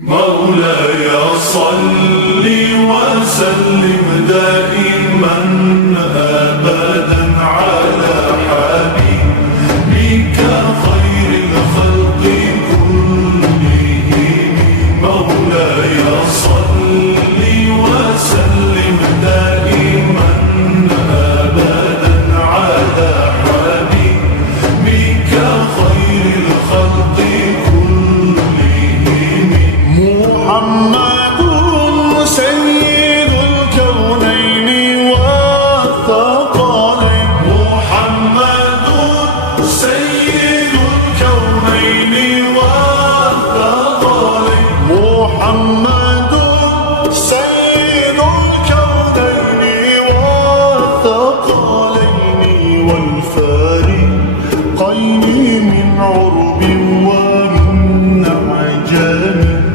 مولاي صل وسلم دائما أبدا على حبيبك خير الخلق كلهم. مولاي صل وسلم دائما أبدا على حبيبك خير الخلق كلهم. محمد سيد الكونين والثقلين. محمد سيد الكونين والثقلين. محمد سيد الكونين والثقلين والفارقين من عرب ومن عجم.